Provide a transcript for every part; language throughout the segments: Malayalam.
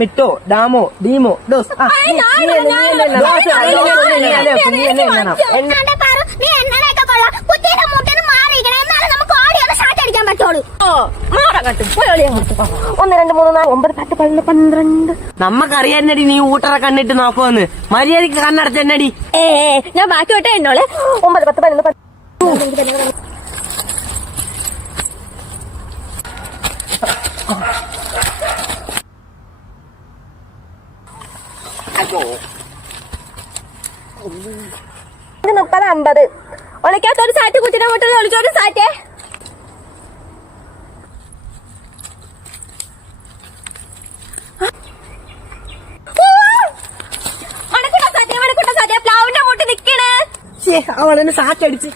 മിട്ടോ ഡാമോ ഡീമോ ഡോസ് നമ്മക്കറിയാന്നടി നീ ഊട്ടറ കണ്ണിട്ട് നോക്കുമെന്ന്. മര്യാദക്ക് കണ്ണടച്ചെന്നടി. ഞാൻ ബാക്കി വിട്ടെ എന്നോളെ 9, 10, 11. ഇത് 30, 50. ഒളിക്കാത്തൊരു സാറ്റ് കുത്തിനെ മുട്ടത് ഒളിച്ചോരു സാറ്റേ. മണക്കുട്ട സാറ്റേ പ്ലാവിന്റെ മുട്ടി നിക്കണ്. അവളെന്നെ സാറ്റടിച്ച്.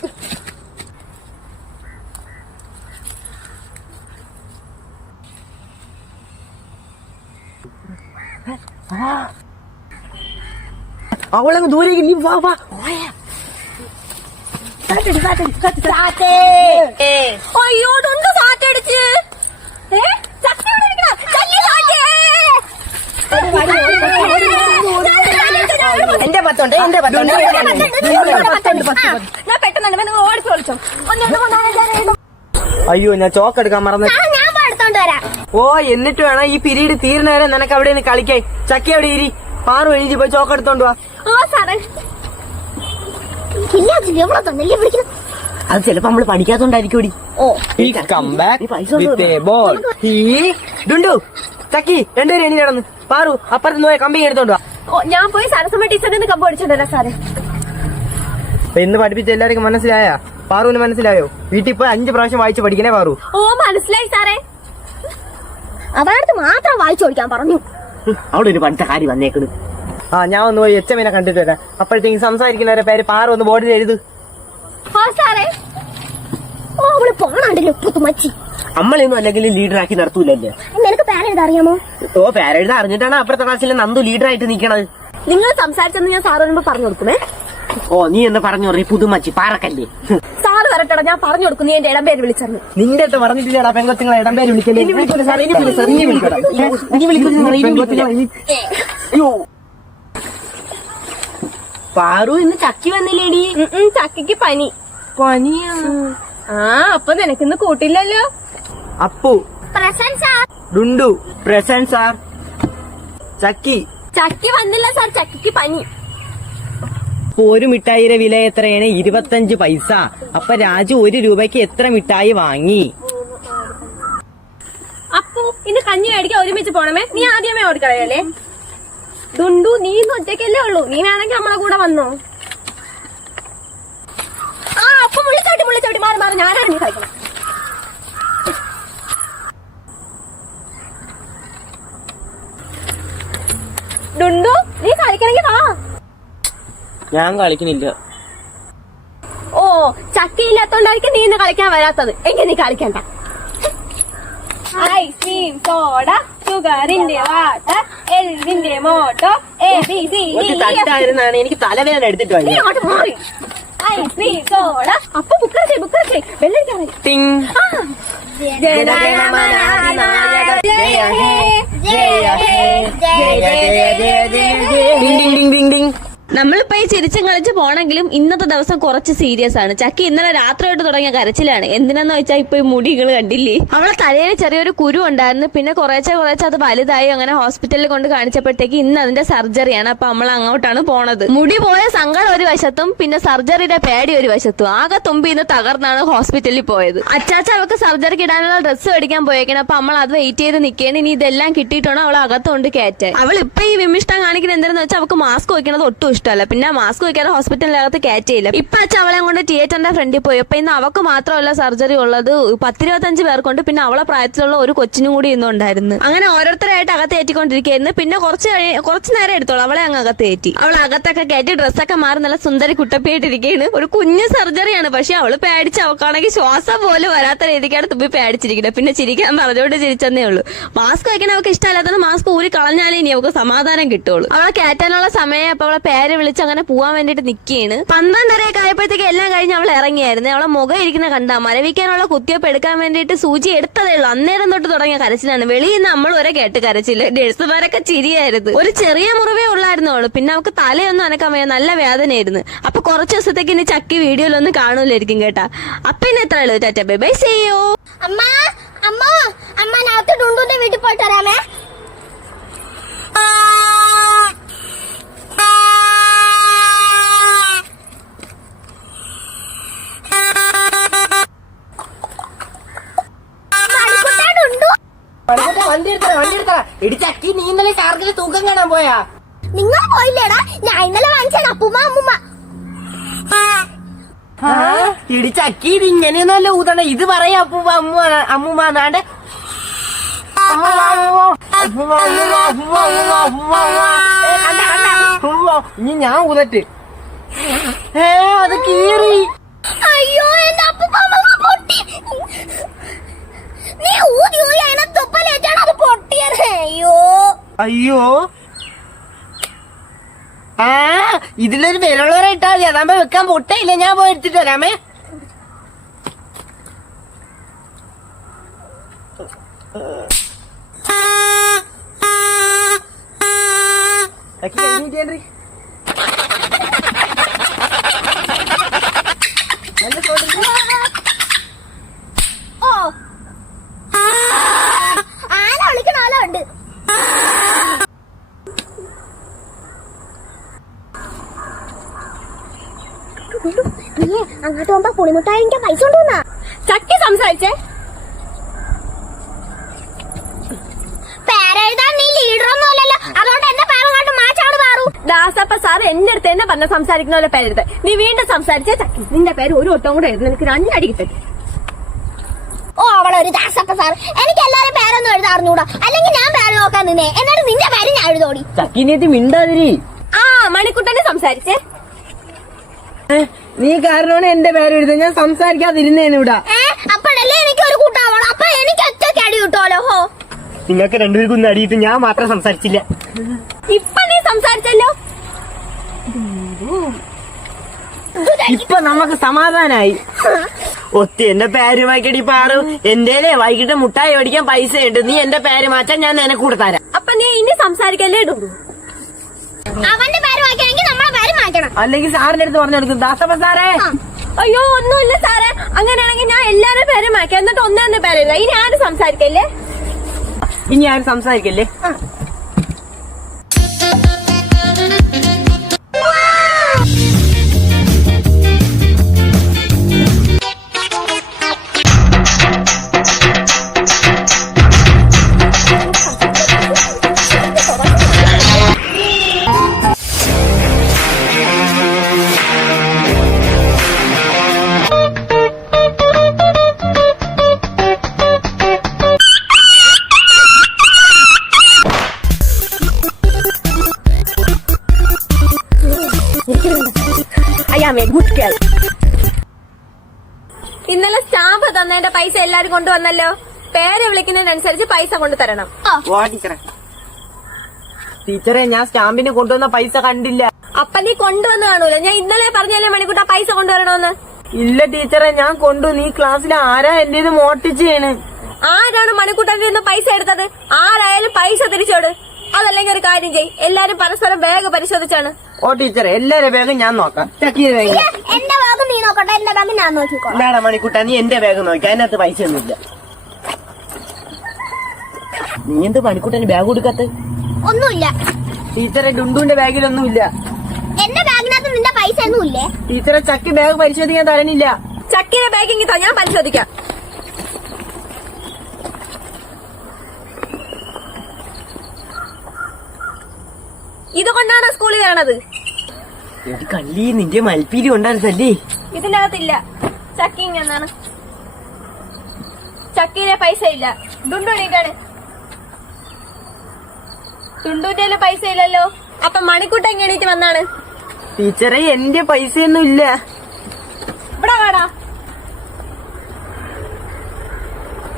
അവളങ്ങ് ദൂരേക്ക് നീ വാ വാ. അയ്യോണ്ട് സാറ്റടിച്ച്. എന്റെ 10 ഉണ്ട്. ഞാൻ പെട്ടെന്ന് ഓടിച്ചു വിളിച്ചോ. അയ്യോ ഞാൻ ചോക്ക് എടുക്കാൻ മറന്നു. ഓ എന്നിട്ട് വേണം ഈ പിരീഡ് തീർന്ന വരെ നിനക്ക് അവിടെ നിന്ന് കളിക്കായി. ചക്കി അവിടെ ഇരി. പാറു എഴുതി പോയി ചോക്ക് എടുത്തോണ്ട് വാ. അത് ചിലപ്പോ നമ്മള് പഠിക്കാത്തോണ്ടായിരിക്കും. ചക്കി 2 പേര് എണി നടന്നു. പാറു അപ്പുറത്ത് പോയ കമ്പി എടുത്തോണ്ട് വാ. ഞാൻ പോയി സരസമ്മ ടീച്ചറിന് കമ്പ് അടിച്ചോണ്ടല്ലോ സാറേ. ഇന്ന് പഠിപ്പിച്ച എല്ലാവർക്കും മനസ്സിലായ? പാറുവിന് മനസ്സിലായോ? വീട്ടിൽ പോയി 5 പ്രാവശ്യം വായിച്ച് പഠിക്കണേ പാറു. ഓ മനസ്സിലായി സാറേ. അവരടുത്ത് മാത്രം വായിച്ചു കൊടുക്കാൻ പറഞ്ഞു. അവിടെ ഒരു പഠിത്ത കാര്യം വന്നേക്കുന്നു. ഞാൻ ഒന്ന് പോയി എച്ചമ്മനെ കണ്ടിട്ട് വരാം. അപ്പോഴത്തേക്ക് സംസാരിക്കുന്നവരെ പേര് പാറു ഒന്ന് ബോർഡിൽ എഴുതു. നമ്മളൊന്നും അല്ലെങ്കിൽ ലീഡറാക്കി നടത്തൂലല്ലേ. നിനക്ക് പേരെഴുതാ അറിയാമോ? ഓ പേരെഴുതാ അറിഞ്ഞിട്ടാണ് അപ്പുറത്തെ ക്ലാസ്സിലെ നന്ദു ലീഡറായിട്ട് നിക്കണത്. നിങ്ങൾ സംസാരിച്ചെന്ന് ഞാൻ സാറ് വരുമ്പോ പറഞ്ഞു കൊടുക്കുമേ. ഓ നീ എന്ന് പറഞ്ഞു പറയും പുതുമച്ചി പാറക്കല്ലേ. സാറ് വരട്ടടാ, ഞാൻ പറഞ്ഞു കൊടുക്കും. നീ എന്റെ ഇടം പേര് വിളിച്ചറിഞ്ഞു. നിന്റെ അടുത്ത് പറഞ്ഞിട്ടില്ലടാ പെങ്കൊച്ചുങ്ങളെ ഇടം പേര് വിളിക്കല്ലേ. പാറു ഇന്ന് ചക്കി വന്നില്ലേടി? ചക്കിക്ക് പനി. പനിയാ? അപ്പൊ നിനക്കിന്ന് കൂട്ടില്ലല്ലോ. Appu Dundu present sir. ചക്കി വന്നില്ല സാർ, ചക്കിക്ക് പനി. ഒരു മിഠായിയുടെ വില എത്രയാണ്? 25 പൈസ. അപ്പൊ രാജു 1 രൂപയ്ക്ക് എത്ര മിഠായി വാങ്ങി? അപ്പു ഇന്ന് കഞ്ഞി മേടിക്കാൻ ഒരുമിച്ച് പോണമേ. നീ ആദ്യമേ ഓടിക്കളയല്ലേ. ദുണ്ടു നീ ഇന്ന് ഒറ്റയ്ക്കല്ലേ ഉള്ളൂ. നീ വേണമെങ്കിൽ നമ്മളെ കൂടെ വന്നോ. അപ്പൊ മുള്ളിച്ചോട്ടി മാറി മാറി ഞാനാണ് നീ കഴിക്കണം. ഡുണ്ടു നീ കളിക്കണമെങ്കിൽ വാ. ഞാൻ കളിക്കുന്നില്ല. ഓ ചക്കയില്ലാത്തോണ്ടായിരിക്കും നീ ഇന്ന് കളിക്കാൻ വരാത്തത്. എങ്കിൽ നീ കളിക്കണ്ട. ഐസ്ക്രീം സോഡ ഷുഗറിന്റെ വാട്ടർ എല്ലിന്റെ മോട്ടോ തട്ടായിരുന്നാണ് എനിക്ക് തലവേദന എടുത്തിട്ട് മാറി. ഐസ്ക്രീം സോഡ അപ്പൊ ബുക്കറച്ചേ വെള്ളിക്കാറ്. നമ്മളിപ്പോ ഈ ചിരിച്ചും കളിച്ച് പോണെങ്കിലും ഇന്നത്തെ ദിവസം കുറച്ച് സീരിയസ് ആണ്. ചക്കി ഇന്നലെ രാത്രിയായിട്ട് തുടങ്ങിയ കരച്ചിലാണ്. എന്തിനാന്ന് വെച്ചാൽ ഇപ്പൊ ഈ മുടികൾ കണ്ടില്ലേ. അവളെ തലയിൽ ചെറിയൊരു കുരു ഉണ്ടായിരുന്നു. പിന്നെ കുറേശ്ശെ അത് വലുതായി. അങ്ങനെ ഹോസ്പിറ്റലിൽ കൊണ്ട് കാണിച്ചപ്പോഴത്തേക്ക് ഇന്ന് അതിന്റെ സർജറിയാണ്. അപ്പൊ നമ്മൾ അങ്ങോട്ടാണ് പോണത്. മുടി പോയ സങ്കടം ഒരു വശത്തും പിന്നെ സർജറിയുടെ പേടി ഒരു വശത്തും. ആകെ തുമ്പി ഇന്ന് തകർന്നാണ് ഹോസ്പിറ്റലിൽ പോയത്. അച്ചാച്ച അവൾക്ക് സർജറിക്ക് ഇടാനുള്ള ഡ്രസ്സ് മേടിക്കാൻ പോയേക്കണം. അപ്പൊ നമ്മൾ അത് വെയിറ്റ് ചെയ്ത് നിൽക്കുകയാണ്. ഇനി ഇതെല്ലാം കിട്ടിയിട്ടാണ് അവൾ അകത്തുകൊണ്ട് കയറ്റാൻ. അവൾ ഇപ്പൊ ഈ വിമിഷ്ടം കാണിക്കുന്നത് എന്തെന്ന് വെച്ചാൽ അവൾക്ക് മാസ്ക് വയ്ക്കുന്നത് ഒട്ടും ഇഷ്ടമല്ല. പിന്നെ മാസ്ക് വയ്ക്കാതെ ഹോസ്പിറ്റലിനകത്ത് കയറ്റിയില്ല. ഇപ്പൊ അച്ഛൻ അവളെ കൊണ്ട് തിയേറ്ററിന്റെ ഫ്രണ്ടിൽ പോയി. അപ്പൊ ഇന്ന് അവക്ക് മാത്രമല്ല സർജറി ഉള്ളത്, 10-25 പേർക്കുണ്ട്. പിന്നെ അവളെ പ്രായത്തിലുള്ള ഒരു കൊച്ചിനും കൂടി ഇന്നും ഉണ്ടായിരുന്നു. അങ്ങനെ ഓരോരുത്തരായിട്ട് അകത്ത് കയറ്റിക്കൊണ്ടിരിക്കുകയായിരുന്നു. പിന്നെ കുറച്ച് നേരം എടുത്തോളൂ അവളെ അങ്ങ് അകത്ത് കയറ്റി. അവൾ അകത്തൊക്കെ കയറ്റി ഡ്രസ്സൊക്കെ മാറി നല്ല സുന്ദരി കുട്ടപ്പിയായിട്ടിരിക്കുകയാണ്. ഒരു കുഞ്ഞു സർജറിയാണ്. പക്ഷെ അവള് പേടിച്ച് അവക്കാണെങ്കിൽ ശ്വാസം പോലും വരാത്ത രീതിക്കാണ് തുമ്പി പേടിച്ചിരിക്കുന്നത്. പിന്നെ ചിരിക്കാൻ പറഞ്ഞോണ്ട് ചിരിച്ചെന്നേ ഉള്ളൂ. മാസ്ക് വയ്ക്കാൻ അവൾക്ക് ഇഷ്ടമല്ലാത്തത് മാസ്ക് ഊരി കളഞ്ഞാലേ ഇനി അവൾക്ക് സമാധാനം കിട്ടുള്ളൂ. അവളെ കയറ്റാനുള്ള സമയം അപ്പൊ അവളെ പേര് പേര് വിളിച്ച് അങ്ങനെ പോവാൻ വേണ്ടിട്ട് നിക്കുകയാണ്. 12:30 ആയപ്പോഴത്തേക്ക് എല്ലാം കഴിഞ്ഞ് അവൾ ഇറങ്ങിയായിരുന്നു. അവളെ മുഖം ഇരിക്കുന്ന കണ്ടാ മരവിക്കാനുള്ള കുത്തിവയ്പ്പ് എടുക്കാൻ വേണ്ടിട്ട് സൂചി എടുത്തതേ ഉള്ളൂ. അന്നേരം തൊട്ട് തുടങ്ങിയ കരച്ചിലാണ്. വെളിയിൽ നിന്ന് നമ്മൾ ഒരേ കേട്ട് കരച്ചില്ല. നഴ്സുമാരൊക്കെ ചിരിയായിരുന്നു. ഒരു ചെറിയ മുറിവേ ഉള്ളായിരുന്നുള്ളൂ. പിന്നെ അവൾക്ക് തലയൊന്നും അനക്കാൻ വയ്യ, നല്ല വേദനയായിരുന്നു. അപ്പൊ കുറച്ച് ദിവസത്തേക്ക് ഇനി ചക്കി വീഡിയോയിലൊന്നും കാണൂലായിരിക്കും കേട്ടാ. അപ്പൊ ഇനി എത്ര ഉള്ളൂ. Tata bye bye, see you. അമ്മ അമ്മ അമ്മ നാളത്തെ ഡുണ്ടുന്റെ വീട്ടിൽ പോയിട്ട് വരാമേ. വണ്ടി എടുത്തറ എടി ചക്കി. നീ ഇന്നലെ ചാർജിൽ തൂക്കം കാണാൻ പോയാ? നിങ്ങൾ പോയില്ലേടാ? ഞാൻ ഇന്നലെ വാങ്ങിച്ചാണ് അപ്പൂമ്മ അമ്മൂമ്മ. ഇടി ചക്കി, ഇത് ഇങ്ങനെയൊന്നല്ല ഊതണ. ഇത് പറയാ അപ്പൂമ്മ അമ്മൂമ്മ നാണ്ട് ഇനി ഞാൻ ഊതട്ട്. അത് കീറി. അയ്യോ എന്റെ അപ്പൂമ്മ അമ്മൂമ്മ പൊട്ടി. നീ ഊതി ഊതി അതിനെ തുപ്പലേറ്റാണ് അത് പൊട്ടിയത്. അയ്യോ അയ്യോ. ഇതിലൊരു വിരളോരെ ഇട്ടാ മതി. അതാകുമ്പോ വെക്കാൻ പൊട്ടയില്ല. ഞാൻ പോയി എടുത്തിട്ട് വരാമേ. ഓ ആന വിളിക്കണ ആലോ ഉണ്ട്. അങ്ങോട്ട് പോകുമ്പോ പുളിമുട്ടായിന്റെ പൈസ കൊണ്ടുവന്നാ ചക്കി സംസാരിച്ചേ. പേരെഴുതാൻ നീ ലീഡറൊന്നും അല്ലല്ലോ, അതുകൊണ്ട് എന്റെ പേരങ്ങോട്ട് മാച്ചാണ് മാറൂ. ദാസപ്പ സാർ എന്റെ അടുത്ത് തന്നെ പറഞ്ഞ സംസാരിക്കുന്ന പോലെ പേരെഴുത. നീ വീണ്ടും സംസാരിച്ചേ ചക്കി. നിന്റെ പേര് ഒരു ഒട്ടം കൂടെ എഴുതി നിനക്ക് 2 അടി കിട്ടും. ഓ അവളൊരു ദാസപ്പ സാർ. എനിക്ക് എല്ലാരും പേരൊന്നും എഴുതാ അറിഞ്ഞൂടാ. അല്ലെങ്കിൽ ഞാൻ പേര് നോക്കാൻ നിന്നേ, എന്നിട്ട് നിന്റെ പേര് ഞാൻ എഴുതോടി. ചക്കിനേറ്റ് മിണ്ടാതിരി. മണിക്കുട്ടനെ സംസാരിച്ചേ. നീ കാരണമാണ് എന്റെ പേര് എഴുതുന്നത്. ഞാൻ സംസാരിക്കാതിരുന്നേന് ഇവിടെ. അപ്പോഴല്ലേ എനിക്ക് ഒരു കൂട്ടാവണം. അപ്പൊ എനിക്ക് ഒറ്റയ്ക്ക് അടി കിട്ടുമല്ലോ. ഹോ, നിങ്ങൾക്ക് രണ്ടുപേർക്കും ഒന്ന് അടിയിട്ട് ഞാൻ മാത്രം സംസാരിച്ചില്ല. ഇപ്പൊ നീ സംസാരിച്ചല്ലോ. ഇപ്പൊ നമുക്ക് സമാധാനായി. ഒത്തി എന്റെ പേര് വായിക്കടി പാറു. എന്തേലേ വൈകിട്ട് മുട്ടായി മേടിക്കാൻ പൈസ ഉണ്ട്. നീ എന്റെ പേര് മാറ്റാൻ ഞാൻ നിനക്ക് കൂടെ തരാം. അപ്പൊ നീ ഇനി സംസാരിക്കല്ലേ ഇടുള്ളൂ. അവന്റെ പേര് വായിക്കണമെങ്കിൽ നമ്മളെ പേര് മാറ്റണം. അല്ലെങ്കിൽ സാറിന്റെ അടുത്ത് പറഞ്ഞു കൊടുക്കും. ദാസപ്പ സാറേ. അയ്യോ ഒന്നുമില്ല സാറേ. അങ്ങനെയാണെങ്കിൽ ഞാൻ എല്ലാവരുടെ പേരും മാറ്റാം. എന്നിട്ട് ഒന്നേ പേരില്ല. ഇനി ആരും സംസാരിക്കല്ലേ. ഇനി ആരും സംസാരിക്കല്ലേ. ഇന്നലെ സ്റ്റാമ്പ് തന്നതിന്റെ പൈസ എല്ലാരും കൊണ്ടുവന്നല്ലോ. പേര് വിളിക്കുന്നതിനനുസരിച്ച് പൈസ കൊണ്ടു തരണം. ടീച്ചറെ, ഞാൻ സ്റ്റാമ്പിന് കൊണ്ടുവന്ന പൈസ കണ്ടില്ല. അപ്പൊ നീ കൊണ്ടുവന്ന് കാണൂല. ഞാൻ ഇന്നലെ പറഞ്ഞല്ലേ മണിക്കൂട്ട പൈസ കൊണ്ടുവരണോന്ന്. ഇല്ല ടീച്ചറെ, ഞാൻ കൊണ്ടു. നീ ക്ലാസ്സിൽ ആരാ എന്റെ ഇത് മോട്ടിച്ചാണ്? ആരാണ് മണിക്കൂട്ടന്റെ നിന്ന് പൈസ എടുത്തത്? ആരായാലും പൈസ തിരിച്ചോട്. അതല്ലെങ്കിൽ ഒരു കാര്യം ചെയ്, എല്ലാരും പരസ്പരം ബാഗ് പരിശോധിച്ചാണ്. ഓ ടീച്ചറെ, എല്ലാരെ ബാഗും ഞാൻ നോക്കാം. ചക്കിയുടെ ബാഗ് എന്റെ ബാഗ് നീ നോക്കട്ടെ, എന്റെ ബാഗ് ഞാൻ നോക്കിക്കോളാം. വേണം മണിക്കൂട്ട, നീ എന്റെ ബാഗ് നോക്കി. അതിനകത്ത് പൈസ ഒന്നുമില്ല. നീ എന്ത് മണിക്കൂട്ടന് ബാഗ് കൊടുക്കാത്ത? ഒന്നുമില്ല ടീച്ചറെ, ഡുണ്ടുവിന്റെ ബാഗിലൊന്നുമില്ല. എന്റെ ബാഗിനകത്ത് നിന്റെ പൈസ ഒന്നുമില്ലേ? ടീച്ചറെ, ചക്കി ബാഗ് പരിശോധിക്കാൻ തരണില്ല. ചക്കിന്റെ ബാഗിങ് ഞാൻ പരിശോധിക്കാം. ഇതുകൊണ്ടാണ് സ്കൂളിൽ വരണത്. കള്ളി, നിന്റെ മൽപ്പീരി ഉണ്ടായിരുന്നല്ലേ? ഇതിന്റെ അകത്തില്ല. ചക്കിങ് എന്നാണ്. ചക്കിയിലെ പൈസ ഇല്ല. ഡുണ്ടു എണീറ്റാണ്. ഡുണ്ടുവിന്റെ പൈസ ഇല്ലല്ലോ. അപ്പൊ മണിക്കൂട്ട എണീറ്റ് വന്നാണ്. ടീച്ചറെ, എന്റെ പൈസയൊന്നും ഇല്ല. ഇവിടെ വേടാ.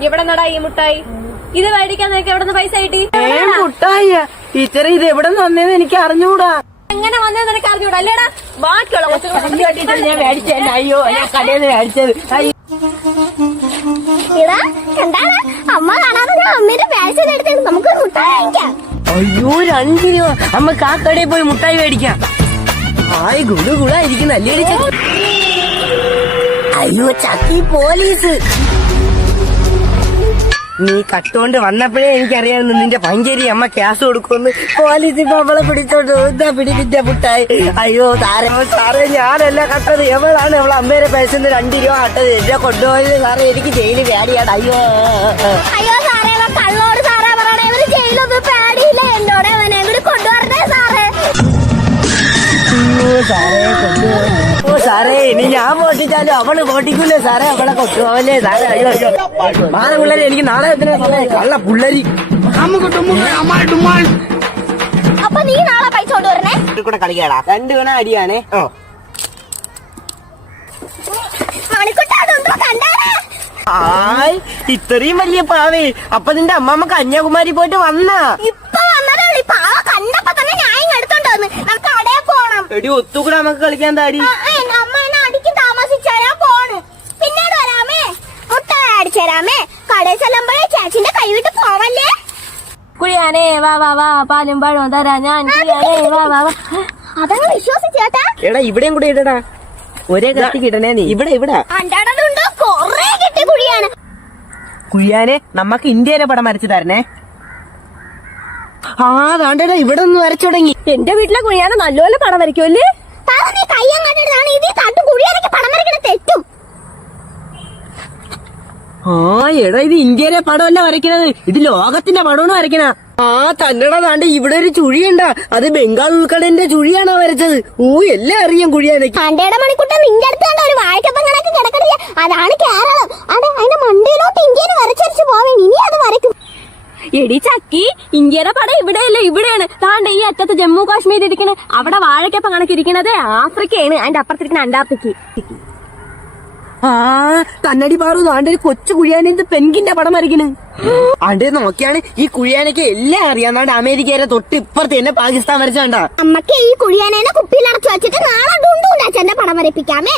എവിടെ നടാ ഈ മുട്ടായി? ഇത് മേടിക്കാൻ നിനക്ക് എവിടെ നിന്ന് പൈസ കിട്ടി? മുട്ടായി ടീച്ചറെ, ഇത് എവിടെ നിന്ന് വന്നേന്ന് എനിക്ക് അറിഞ്ഞൂടാ. എങ്ങനെ വന്നത് നിനക്ക് അറിഞ്ഞൂടാ അല്ലേടാ? ബാക്കിയുള്ള കൊച്ചുങ്ങൾ ഞാൻ മേടിച്ചത്. അയ്യോ ഞാൻ കടയിൽ നിന്ന് മേടിച്ചത്. കണ്ടാണ് അമ്മ കാണാതെ ഞാൻ അമ്മേന്റെ പാഴ്സൽ എടുത്ത് നമുക്ക് മുട്ടായി കഴിക്കാം. അയ്യോ 2 രൂപ. നമുക്ക് ആ കടയിൽ പോയി മുട്ടായി മേടിക്കാം. ആയി ഗുളായിരിക്കും അല്ലേ ചക്കി? അയ്യോ ചക്കി പോലീസ്. നീ കട്ടുകൊണ്ട് വന്നപ്പോഴേ എനിക്കറിയാവുന്നു നിന്റെ പഞ്ചേരി അമ്മ ക്യാഷ് കൊടുക്കുമെന്ന്. പോലീസ് ഇപ്പൊ അവളെ പിടിച്ചോണ്ട് എന്താ പിടിപ്പിച്ച മുട്ടായി. അയ്യോ സാറേ ഞാനല്ല കട്ടത്. എവളാണ് എവളെ അമ്മേരെ പൈസന്ന് 2 രൂപ കട്ടത്. എന്നെ കൊണ്ടുപോയത് സാറേ. എനിക്ക് ജയിലിൽ പേടിയാണ്. അയ്യോ അയ്യോ സാറേ കള്ളോട് സാറേ പറയണേ. ഇവര് ജയിലൊന്നും പേടിയില്ല. എന്നോട് അവനെ കൂടി കൊണ്ടുവരണേ സാറേ. ഓ സാറേ ഇനി ഞാൻ മോട്ടിച്ചാലും അവള് മോട്ടിക്കൂലേ സാറേ. അവളെ കൊണ്ടുപോവല്ലേ സാറേ. അയ്യോ അയ്യോ മാറ പിള്ളേര്. എനിക്ക് നാളെ കള്ള പുള്ളരി. അപ്പൊ നീ നാളെ പൈസ കൊണ്ടുവരണേ. കൂടെ കളിക്കാടാ. 2 ഗുണ അടിയാണേ. മണിക്കുട്ടാ കണ്ടാലേ. ആയ് ഇത്രയും വലിയ പാവേ. അപ്പൊ നിന്റെ അമ്മമ്മ കന്യാകുമാരി പോയിട്ട് വന്നാ? ഇപ്പൊ വന്നതേ ഉള്ളൂ. ഈ പാവ കണ്ടപ്പോ തന്നെ ഞാൻ എടുത്തോണ്ട് വന്ന്. നമുക്ക് കടയിൽ പോണം. എടി ഒത്തുകൂടെ നമുക്ക് കളിക്കാൻ താടി. അമ്മ എന്നെ അടിക്കും താമസിച്ചാ ഞാൻ പോണ്. പിന്നീട് വരാമേ. മുട്ടായി അടിച്ചു തരാമേ. കടയിൽ ചെല്ലുമ്പോഴേ ചേച്ചിന്റെ കൈ വിട്ട് പോവല്ലേ. കുഴിയാനേ വാ വാ വാ പാലും പഴവും തരാ ഞാൻ. കുഴിയാനേ വാ വാ വാ. അതങ്ങ് വിശ്വസിച്ചേട്ടാ. എടാ ഇവിടെയും കൂടെ ഇടടാ. ഒരേ കത്തി കിട്ടണേ നീ. ഇവിടെ അണ്ടാടുണ്ടോ കൊറേ കിട്ടി കുഴിയാണ്. കുഴിയാനെ നമുക്ക് ഇന്ത്യയിലെ പടം വരച്ചു തരണേ. താണ്ടേടാ ഇവിടെ ഒന്ന് വരച്ചു തുടങ്ങി. എന്റെ വീട്ടിലെ കുഴിയാന നല്ലപോലെ പടം വരയ്ക്കുമല്ലേ? നീ കൈ അങ്ങോട്ടാണ് ഇത് കാട്ടും കുഴിയാനൊക്കെ പടം വരയ്ക്കണ തെറ്റും. എടാ ഇത് ഇന്ത്യയിലെ പടമല്ല വരയ്ക്കണത്. ഇത് ലോകത്തിന്റെ പടമാണ് വരയ്ക്കണ. തന്നെടാ താണ്ട് ഇവിടെ ഒരു ചുഴിയുണ്ട. അത് ബംഗാൾ ഉൾക്കടലിന്റെ ചുഴിയാണോ വരച്ചത്. എല്ലാം അറിയാം കുഴിയാനൊക്കെ. അണ്ടയുടെ മണിക്കുട്ട നിന്റെ അടുത്ത് കണ്ട ഒരു വാഴക്കപ്പം കണക്ക് കിടക്കണില്ല. അതാണ് കേരളം. അതെ അതിന്റെ മണ്ടയിലോട്ട് ഇന്ത്യയിൽ വരച്ചരിച്ചു പോവേ. ഇനി അത് വരയ്ക്കും. എടി ചക്കി ഇന്ത്യയുടെ പടം ഇവിടെയല്ലേ ഇവിടെയാണ്. താണ്ട് ഈ അറ്റത്ത് ജമ്മു കാശ്മീർ ഇരിക്കണേ. അവിടെ വാഴക്കപ്പം കണക്കിരിക്കണത് ആഫ്രിക്കയാണ്. അതിന്റെ അപ്പുറത്തിരിക്കണ അന്റാർട്ടിക്ക. കണ്ണടി പാറു താണ്ട് ഒരു കൊച്ചു കുഴിയാനെ പെൻകിന്റെ പടം വരയ്ക്കണ്. ആണ്ടേ നോക്കിയാണ് ഈ കുഴിയാനൊക്കെ എല്ലാം അറിയാം. അമേരിക്കയിലെ തൊട്ട് ഇപ്പുറത്ത് തന്നെ പാകിസ്ഥാൻ വരച്ചാണ്ടാ. അമ്മക്ക് ഈ കുഴിയാനേനെ കുപ്പിയിൽ അടച്ചു വെച്ചിട്ട് നാളെ ഡുണ്ടൂണ്ടാച്ചന്റെ പടം വരപ്പിക്കാമേ.